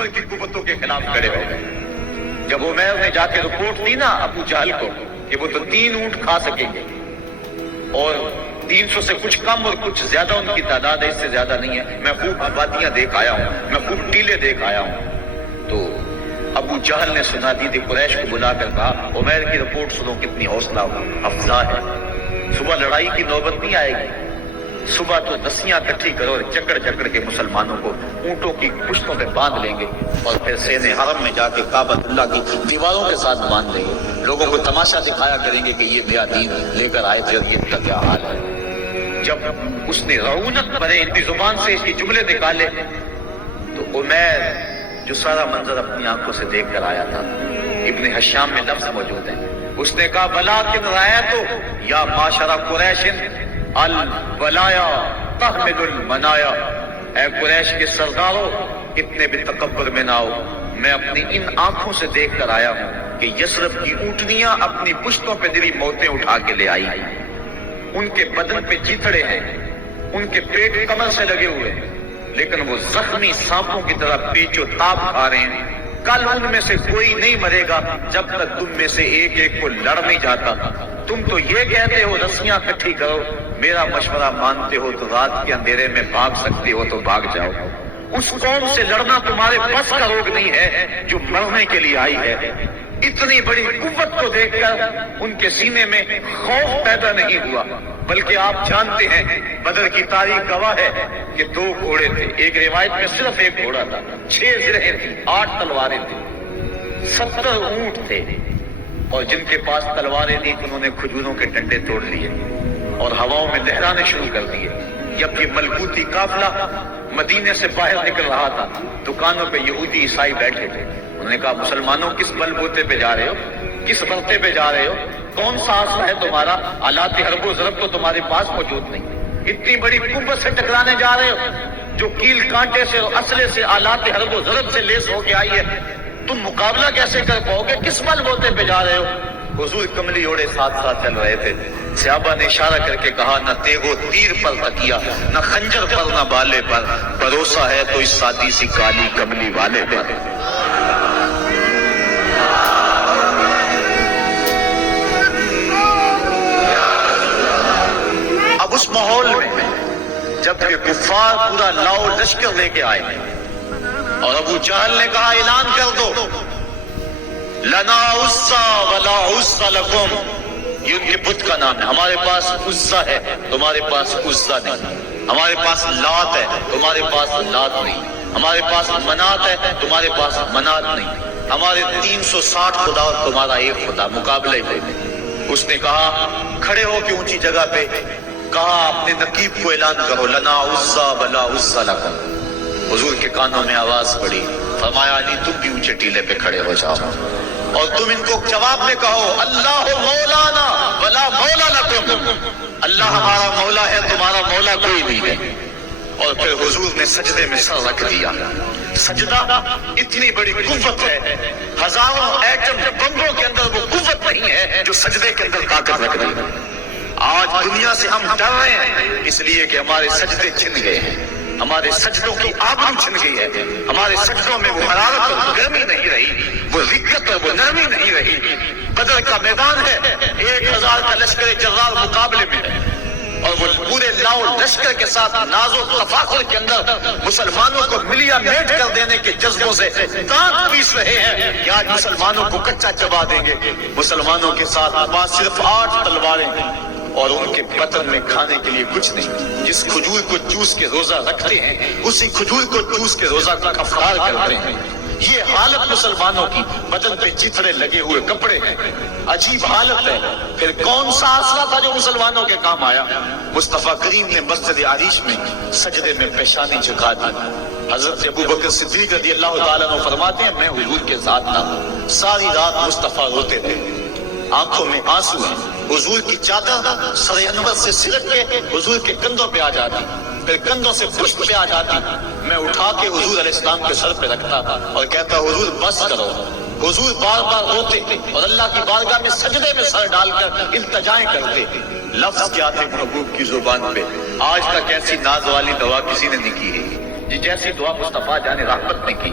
پیغمبر کی قوتوں کے خلاف کھڑے ہو گئے۔ جب عمیر نے جا کے رپورٹ دی نا ابو جہل کو کہ وہ تو 3 اونٹ کھا سکیں گے اور 300 سے کچھ کم اور کچھ زیادہ ان کی تعداد ہے، اس سے زیادہ نہیں ہے، میں خوب آبادیاں دیکھ آیا ہوں، میں خوب ٹیلے دیکھ آیا ہوں، تو ابو جہل نے سنا دی تھی، قریش کو بلا کر کہا عمیر کی رپورٹ سنو کتنی حوصلہ افزا ہے، صبح لڑائی کی نوبت نہیں آئے گی، صبح تو دسیاں اکٹھی کرو اور جکڑ جکڑ کے مسلمانوں کو اونٹوں کی پشتوں پہ باندھ لیں گے اور پھر سین حرم میں جا کے کعبۃ اللہ کی دیواروں کے ساتھ باندھ لیں گے، لوگوں کو تماشا دکھایا کریں گے کہ یہ نیا دین لے کر آئے تھے اور یہ ان کا کیا حال ہے۔ جب اس نے رعونت بھرے اپنی زبان سے اس کی جملے نکالے تو عمیر جو سارا منظر اپنی آنکھوں سے دیکھ کر آیا تھا، ابن حشام میں لفظ موجود ہیں، اس نے کہا وَلَٰكِنْ رَأَيْتُ يَا مَعْشَرَ قُرَيْشٍ البلایا تحمل المنایا، اے قریش کے سرداروں اتنے بھی تکبر میں نہ ہو، میں اپنی ان آنکھوں سے دیکھ کر آیا ہوں کہ یثرب کی اونٹنیاں اپنی پشتوں پہ دلی موتیں اٹھا کے لے آئی، ان کے بدن پہ چیتڑے ہیں، ان کے پیٹ کمر سے لگے ہوئے ہیں، لیکن وہ زخمی سانپوں کی طرح پیچ و تاب کھا رہے ہیں، کل ان میں سے کوئی نہیں مرے گا جب تک تم میں سے ایک ایک کو لڑ نہیں جاتا، تم تو یہ کہتے ہو رسیاں اکٹھی کرو، میرا مشورہ مانتے ہو تو رات کے اندھیرے میں بھاگ سکتے ہو تو بھاگ جاؤ، اس قوم سے لڑنا تمہارے بس کا روگ نہیں ہے جو مرنے کے لیے آئی ہے۔ اتنی بڑی قوت کو دیکھ کر ان کے سینے میں خوف پیدا نہیں ہوا، بلکہ آپ جانتے ہیں بدر کی تاریخ گواہ ہے کہ 2 گھوڑے تھے، ایک روایت میں صرف ایک گھوڑا تھا، 6 زرہیں تھی، 8 تلواریں تھیں، 70 اونٹ تھے، اور جن کے پاس تلواریں تھیں انہوں نے کھجوروں کے ڈنڈے توڑ لیے اور ہواؤں میں لہرانے شروع کر دیے۔ جب یہ ملکوتی قافلہ مدینے سے باہر نکل رہا تھا، دکانوں پہ یہودی عیسائی بیٹھے تھے، انہوں نے کہا مسلمانوں کس بل بوتے پہ جا رہے ہو، کس برتے پہ جا رہے ہو، کون سا آسرا ہے تمہارا، آلات حرب و ضرب تو تمہارے پاس موجود نہیں، اتنی بڑی قوت سے ٹکرانے جا رہے ہو جو کیل کانٹے سے اور اسلحے سے آلات حرب و ضرب سے لیس ہو کے آئی ہے، تم مقابلہ کیسے کر پاؤ گے، کس بل بوتے پہ جا رہے ہو؟ حضور کملی اوڑے ساتھ ساتھ چل رہے تھے، صحابہ نے اشارہ کر کے کہا نہ تیغ و تیر پر تکیا، نہ خنجر پر، نہ بالے پر، بھروسہ ہے تو اس سادی سی کالی کملی والے پر۔ اب اس ماحول میں جب کہ کفار پورا لاؤ لشکر لے کے آئے اور ابو جہل نے کہا اعلان کر دو لنا عزا ولا عزا لکم، یہ ان کے بت کا نام ہے، ہمارے پاس عزا ہے تمہارے پاس عزا نہیں، ہمارے پاس لات ہے تمہارے پاس لات نہیں، ہمارے پاس منات ہے تمہارے پاس منات نہیں، ہمارے 360 خدا اور تمہارا ایک خدا، مقابلے پہ۔ اس نے کہا کھڑے ہو کے اونچی جگہ پہ کہا اپنے نقیب کو اعلان کرو لنا عزا ولا عزا لکم۔ حضور کے کانوں میں آواز پڑی، فرمایا علی تم بھی اونچے ٹیلے پہ کھڑے ہو جاؤ اور تم ان کو جواب میں کہو اللہ مولانا ولا مولا لکم، اللہ ہمارا مولا ہے تمہارا مولا کوئی نہیں ہے۔ اور پھر حضور نے سجدے میں سر رکھ دیا۔ سجدہ اتنی بڑی قوت ہے، ہزاروں ایٹم بمبوں کے اندر وہ قوت نہیں ہے جو سجدے کے اندر طاقت رکھ دی۔ آج دنیا سے ہم ڈر رہے ہیں اس لیے کہ ہمارے سجدے چھن گئے ہیں، ہمارے سجدوں کی آبرو چھن گئی ہے، ہمارے سجدوں میں وہ حرارت اور گرمی نہیں رہی، وہ رقت اور وہ نرمی نہیں رہی۔ بدر کا میدان ہے، 1000 کا لشکر جرار مقابلے میں ہے اور وہ پورے لاؤ لشکر کے ساتھ ناز و تفاخر کے اندر مسلمانوں کو ملیا میٹ کر دینے کے جذبوں سے دانت پیس رہے ہیں کہ آج مسلمانوں کو کچا چبا دیں گے۔ مسلمانوں کے ساتھ پاس صرف 8 تلواریں ہیں اور ان کے بطن میں کھانے کے لیے کچھ نہیں، جس کھجور کو چوس کے روزہ رکھتے ہیں اسی کھجور کو چوس کے روزہ کا افطار کرتے ہیں۔ یہ حالت مسلمانوں کی، بدن پہ چیتڑے لگے ہوئے کپڑے ہیں، عجیب حالت ہے۔ پھر کون سا آسرا تھا جو مسلمانوں کے کام آیا؟ مصطفیٰ کریم نے مسجد عریش میں سجدے میں پیشانی جھکا دی۔ حضرت ابو بکر صدیق رضی اللہ تعالیٰ عنہ فرماتے ہیں میں حضور کے ساتھ تھا، ساری رات مصطفیٰ روتے تھے، آنکھوں میں آنسو ہیں، حضور کی چادر سر انور سے سلٹ کے حضور کے کندھوں پہ آ جاتی، پھر کندھوں سے پشت پہ آ جاتی، میں اٹھا کے حضور علیہ السلام کے سر پہ رکھتا اور کہتا حضور بس کرو۔ حضور بار بار روتے اور اللہ کی بارگاہ میں سجدے میں سر ڈال کر التجائیں کرتے۔ لفظ کیا تھے محبوب کی زبان پہ؟ آج تک ایسی ناز والی دعا کسی نے نہیں کی ہے جیسی دعا مصطفیٰ جان رحمت نے کی۔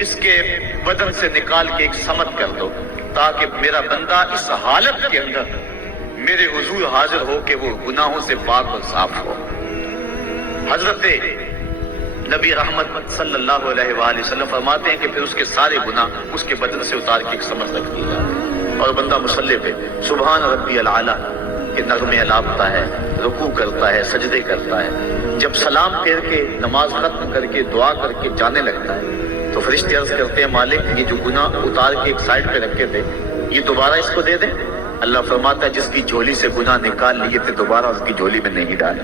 اس کے بدن سے نکال کے ایک سمت کر دو تاکہ میرا بندہ اس حالت کے اندر میرے حضور حاضر ہو کہ وہ گناہوں سے پاک اور صاف ہو۔ حضرت نبی رحمت صلی اللہ علیہ وآلہ وسلم فرماتے ہیں کہ پھر اس کے سارے گناہ اس کے بدن سے اتار کے ایک سمت رکھ دیے جاتے ہیں اور بندہ مصلی پہ سبحان ربی العلیٰ کے نغمے الاپتا ہے، رکوع کرتا ہے، سجدے کرتا ہے۔ جب سلام پھیر کے نماز ختم کر کے دعا کر کے جانے لگتا ہے تو فرشتے عرض کرتے ہیں مالک یہ جو گناہ اتار کے ایک سائڈ پہ رکھے تھے یہ دوبارہ اس کو دے دیں؟ اللہ فرماتا ہے جس کی جھولی سے گناہ نکال لیے تھے دوبارہ اس کی جھولی میں نہیں ڈالے۔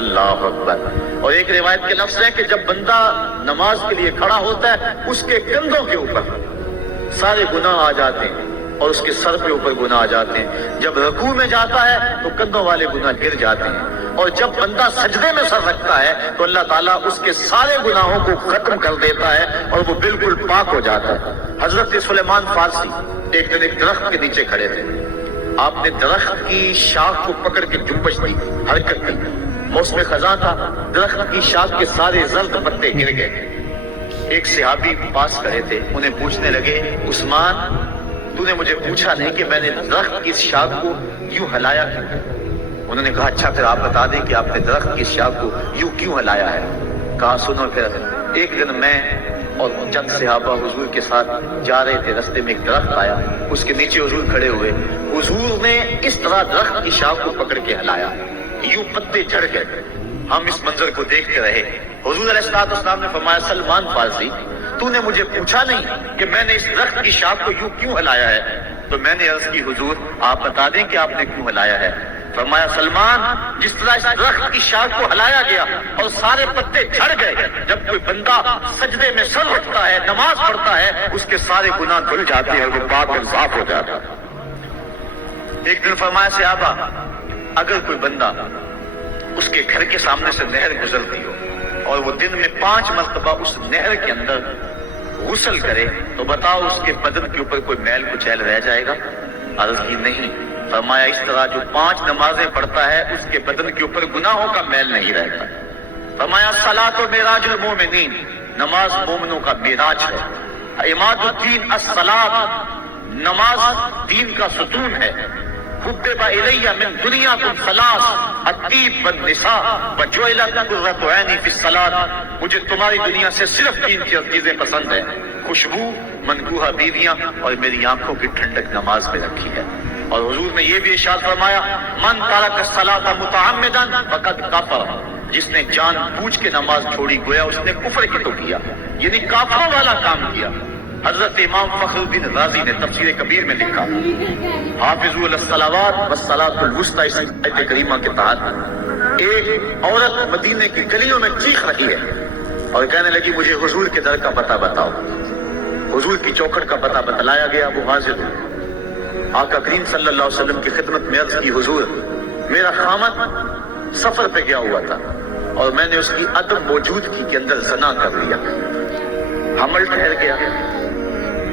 اللہ اکبر۔ اور ایک روایت کے لفظ ہے کہ جب بندہ نماز کے لیے کھڑا ہوتا ہے اس کے کندھوں کے اوپر سارے گناہ آ جاتے ہیں اور اس کے سر کے اوپر گناہ آ جاتے ہیں۔ جب رکوع میں جاتا ہے تو کندھوں والے گناہ گر جاتے ہیں اور جب بندہ سجدے میں سر رکھتا ہے تو اللہ تعالیٰ اس کے سارے گناہوں کو ختم کر دیتا ہے اور وہ بالکل پاک ہو جاتا ہے۔ حضرت سلیمان فارسی ایک دن ایک درخت کے نیچے کھڑے تھے، آپ نے درخت کی شاخ کو پکڑ کے جنبش دی، حرکت کی، موسم خزاں تھا، درخت کی شاخ کے سارے زرد پتے گر گئے۔ ایک صحابی پاس کھڑے تھے، انہیں پوچھنے لگے عثمان تو نے مجھے پوچھا نہیں کہ میں نے درخت کی اس شاخ کو یوں ہلایا کیوں؟ انہوں نے کہا اچھا پھر آپ بتا دیں کہ آپ نے درخت کی اس شاخ کو یوں کیوں ہلایا ہے؟ کہا سنو پھر ایک دن میں اور چند صحابہ حضور کے ساتھ جا رہے تھے، رستے میں ایک درخت آیا، اس کے نیچے حضور کھڑے ہوئے، حضور نے اس طرح درخت کی شاخ کو پکڑ کے ہلایا، یوں پتے جھڑ گئے۔ ہم اس منظر کو دیکھتے رہے۔ حضور علیہ السلام نے فرمایا سلمان فارسی تو نے مجھے پوچھا نہیں کہ میں نے اس درخت کی شاخ کو یوں کیوں ہلایا ہے؟ تو میں نے عرض کی حضور آپ بتا دیں کہ آپ نے کیوں ہلایا ہے؟ فرمایا سلمان جس طرح اس درخت کی شاخ کو ہلایا گیا اور سارے پتے جھڑ گئے، جب کوئی بندہ سجدے میں سر رکھتا ہے نماز پڑھتا ہے اس کے سارے گناہ دھل جاتے ہیں اور وہ پاک اور صاف ہو جاتا ہے۔ ایک دن فرمایا صحابہ اگر کوئی بندہ اس کے گھر کے سامنے سے نہر گزرتی ہو اور وہ دن میں 5 مرتبہ اس نہر کے اندر غسل کرے تو بتاؤ اس کے بدن کے اوپر کوئی میل کچیل رہ جائے گا؟ عرض کی نہیں۔ فرمایا اس طرح جو 5 نمازیں پڑھتا ہے اس کے بدن کے اوپر گناہوں کا میل نہیں رہتا۔ فرمایا الصلاۃ معراج المومنین، نماز مومنوں کا معراج ہے۔ عماد الدین الصلاۃ، نماز دین کا ستون ہے۔ حبب الی من دنیاکم ثلاث الطیب والنساء وجعلت قرۃ عینی فی الصلاۃ، مجھے تمہاری دنیا سے صرف 3 چیزیں پسند ہیں، خوشبو، منکوحہ بیویاں اور میری آنکھوں کی ٹھنڈک نماز میں رکھی ہے۔ اور حضور نے یہ بھی ارشاد فرمایا من ترک الصلاۃ متعمدا فقد کفر، جس نے جان بوجھ کے نماز چھوڑی گویا اس نے کفر ہی تو کیا، یعنی کافروں والا کام کیا۔ حضرت امام فخر الدین رازی نے تفسیر کبیر میں لکھا حافظوا علی الصلوات والصلاۃ الوسطی، اس آیت کریمہ کے تحت ایک عورت مدینے کی گلیوں میں چیخ رہی ہے اور کہنے لگی مجھے حضور کے در کا پتہ بتاؤ۔ حضور کی چوکھٹ کا پتہ بتلایا گیا، وہ حاضر ہوئے۔ آقا کریم صلی اللہ علیہ وسلم کی خدمت میں عرض کی حضور میرا خامد سفر پہ گیا ہوا تھا اور میں نے اس کی عدم موجودگی کے اندر زنا کر لیا، حمل ٹھہر گیا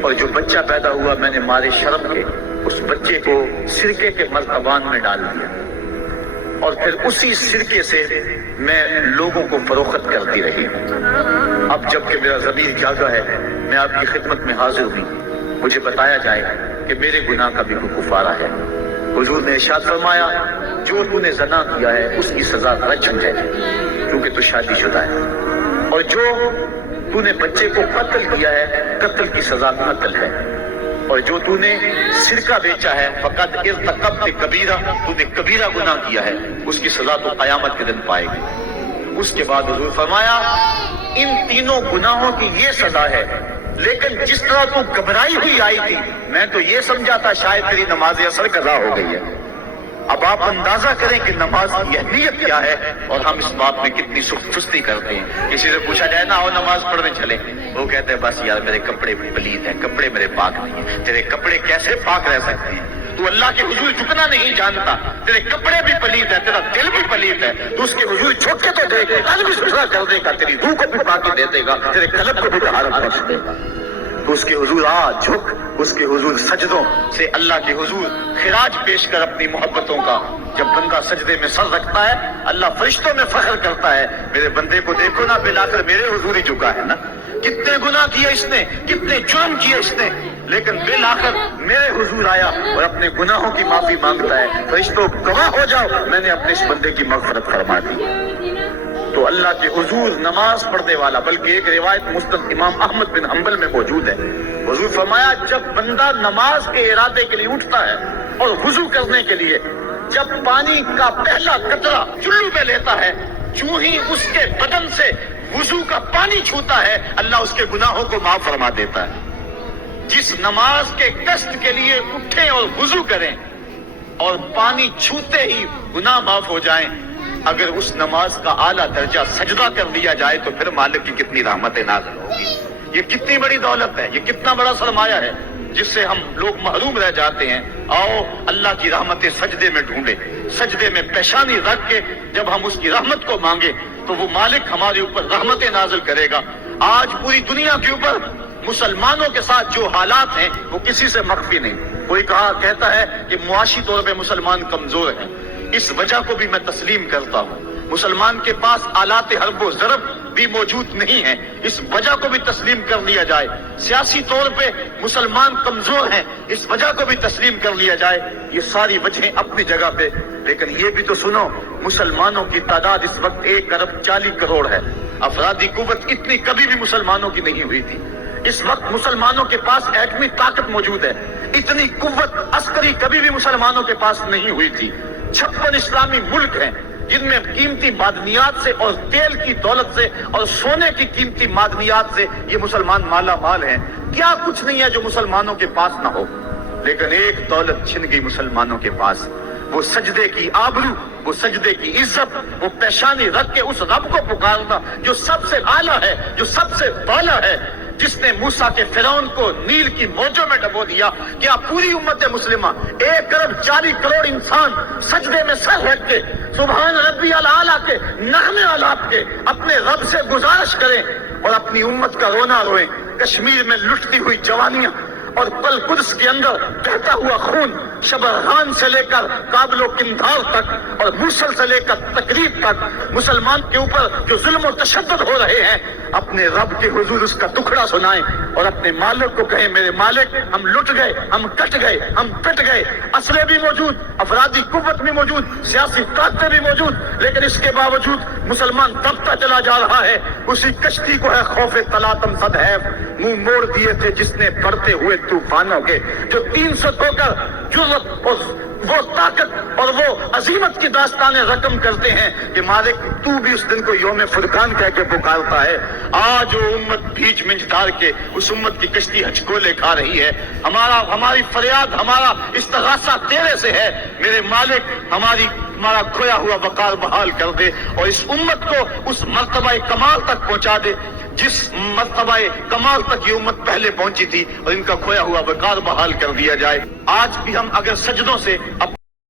اور جو بچہ پیدا ہوا میں نے مارے شرم کے اس بچے کو سرکے کے مرتبان میں ڈال دیا اور پھر اسی سرکے سے میں لوگوں کو فروخت کرتی رہی۔ اب جب کہ میرا ضمیر جاگا ہے میں آپ کی خدمت میں حاضر ہوئی، مجھے بتایا جائے کہ میرے گناہ کا بھی کوئی کفارہ ہے۔ حضور نے ارشاد فرمایا جو تو نے زنا کیا ہے اس کی سزا رجم ہے کیونکہ تو شادی شدہ ہے، اور جو تو نے بچے کو قتل کیا ہے قتل کی سزا قتل ہے، اور جو تو نے سرکہ بیچا ہے فقط ارتکبت کبیرہ، تو نے کبیرہ گناہ کیا ہے، اس کی سزا تو قیامت کے دن پائے گی۔ اس کے بعد حضور فرمایا ان تینوں گناہوں کی یہ سزا ہے، لیکن جس طرح تو گھبرائی ہوئی آئی تھی میں تو یہ سمجھا تھا شاید تیری نماز اثر قضا ہو گئی ہے۔ اب آپ اندازہ کریں کہ نماز کی اہمیت کیا ہے اور ہم اس بات میں کتنی سستی کرتے ہیں۔ کسی سے پوچھا جائے نا آؤ نماز پڑھنے چلے، وہ کہتے ہیں بس یار میرے کپڑے پلید ہیں، کپڑے میرے پاک نہیں ہیں۔ تیرے کپڑے کیسے پاک رہ سکتے ہیں؟ تو اللہ کے حضور جھکنا نہیں جانتا، تیرے کپڑے بھی پلید ہے، تیرا دل بھی پلید ہے، تو اس کے حضور جھک کے تو دیکھ، دل بھی ستھرا کر دے گا، تیری روح کو بھی پاکی دے دے گا، تیرے قلب کو بھی طہارت بخش دے گا۔ تو اس کے حضور جھک، اس کے حضور سجدوں سے اللہ کے حضور خراج پیش کر اپنی محبتوں کا۔ جب بندہ سجدے میں سر رکھتا ہے اللہ فرشتوں میں فخر کرتا ہے میرے بندے کو دیکھو نا بالآخر میرے حضور ہی جھکا ہے نا۔ کتنے گناہ کیے اس نے، کتنے جرم کیے اس نے، لیکن بالآخر میرے حضور آیا اور اپنے گناہوں کی معافی مانگتا ہے۔ فرشتوں گواہ ہو جاؤ، میں نے اپنے اس بندے کی مغفرت فرما دی۔ تو اللہ کے حضور نماز پڑھنے والا، بلکہ ایک روایت مسند امام احمد بن حنبل میں موجود ہے، حضور فرمایا جب بندہ نماز کے ارادے کے لیے اٹھتا ہے اور وضو کرنے کے لیے جب پانی کا پہلا قطرہ چلو میں لیتا ہے، جو ہی اس کے بدن سے وضو کا پانی چھوتا ہے، اللہ اس کے گناہوں کو معاف فرما دیتا ہے۔ جس نماز کے قصد کے لیے اٹھیں اور وضو کریں اور پانی چھوتے ہی گناہ معاف ہو جائیں، اگر اس نماز کا اعلیٰ درجہ سجدہ کر دیا جائے تو پھر مالک کی کتنی رحمت نازل ہوگی۔ یہ کتنی بڑی دولت ہے، یہ کتنا بڑا سرمایہ ہے جس سے ہم لوگ محروم رہ جاتے ہیں۔ آؤ اللہ کی رحمتیں سجدے میں ڈھونڈیں، سجدے میں پیشانی رکھ کے جب ہم اس کی رحمت کو مانگیں تو وہ مالک ہمارے اوپر رحمتیں نازل کرے گا۔ آج پوری دنیا کے اوپر مسلمانوں کے ساتھ جو حالات ہیں وہ کسی سے مخفی نہیں۔ کوئی کہتا ہے کہ معاشی طور پہ مسلمان کمزور ہیں، اس وجہ کو بھی میں تسلیم کرتا ہوں۔ مسلمان کے پاس آلات حرب و ضرب بھی موجود نہیں ہیں، اس وجہ کو بھی تسلیم کر لیا جائے۔ سیاسی طور پہ مسلمان کمزور ہیں، اس وجہ کو بھی تسلیم کر لیا جائے۔ یہ ساری وجہیں اپنی جگہ پہ، لیکن یہ بھی تو سنو مسلمانوں کی تعداد اس وقت 1.40 کروڑ ہے۔ افرادی قوت اتنی کبھی بھی مسلمانوں کی نہیں ہوئی تھی۔ اس وقت مسلمانوں کے پاس ایٹمی طاقت موجود ہے، اتنی قوت عسکری کبھی بھی مسلمانوں کے پاس نہیں ہوئی تھی۔ 56 اسلامی ملک ہیں جن میں قیمتی معدنیات سے اور تیل کی دولت سے اور سونے کی قیمتی معدنیات سے یہ مسلمان مالا مال ہیں۔ کیا کچھ نہیں ہے جو مسلمانوں کے پاس نہ ہو، لیکن ایک دولت چھن گئی مسلمانوں کے پاس، وہ سجدے کی آبرو، وہ سجدے کی عزت، وہ پیشانی رکھ کے اس رب کو پکارنا جو سب سے اعلیٰ ہے، جو سب سے بالا ہے، جس نے موسیٰ کے فرعون کو نیل کی موجوں میں ڈبو دیا۔ کیا پوری امت مسلمہ 1.40 کروڑ انسان سجدے میں سر رکھ کے سبحان ربی الاعلیٰ کے نغمے آلات کے اپنے رب سے گزارش کریں اور اپنی امت کا رونا روئیں؟ کشمیر میں لٹتی ہوئی جوانیاں اور پل قدس کے اندر بہتا ہوا خون، شبرغان سے لے کر کابل و قندھار تک اور موصل سے لے کر تقریب تک مسلمان کے اوپر جو ظلم و تشدد ہو رہے ہیں، اپنے رب کے حضور اس کا دکھڑا سنائیں اور اپنے مالک کو کہیں میرے مالک ہم لٹ گئے، ہم کٹ گئے، ہم پٹ گئے۔ اسلحے بھی موجود، افرادی قوت بھی موجود، سیاسی طاقتیں بھی موجود، لیکن اس کے باوجود مسلمان دبتا چلا جا رہا ہے۔ اسی کشتی کو ہے خوف تلاطم صدحیف منہ موڑ دیے تھے جس نے بڑھتے ہوئے طوفانوں کے، جو 300 ہو کر جرأت اور وہ طاقت اور وہ عظیمت کی داستانیں رقم کرتے ہیں کہ مالک تو بھی اس دن کو یوم فرقان کہہ کے پکارتا ہے۔ آج وہ امت بیچ منج دار کے اس امت کی کشتی ہچکولے کھا رہی ہے۔ ہماری فریاد، ہمارا استغاثہ تیرے سے ہے میرے مالک، ہمارا کھویا ہوا وقار بحال کر دے اور اس امت کو اس مرتبہ کمال تک پہنچا دے جس مرتبہ کمال تک یہ امت پہلے پہنچی تھی، اور ان کا کھویا ہوا وقار بحال کر دیا جائے۔ آج بھی ہم اگر سجدوں سے